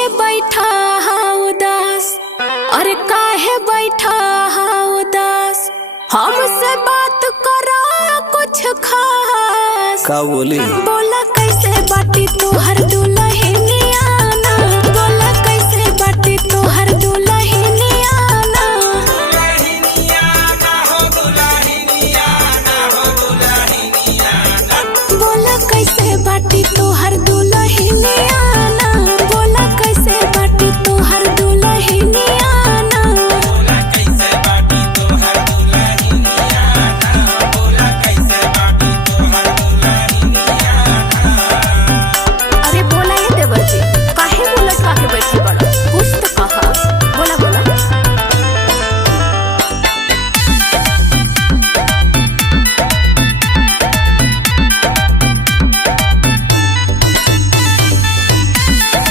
काहे बैठा उदास, अरे काहे बैठा उदास, हमसे बात करा कुछ खास। का बोली? बोला कैसे बाटी तू हर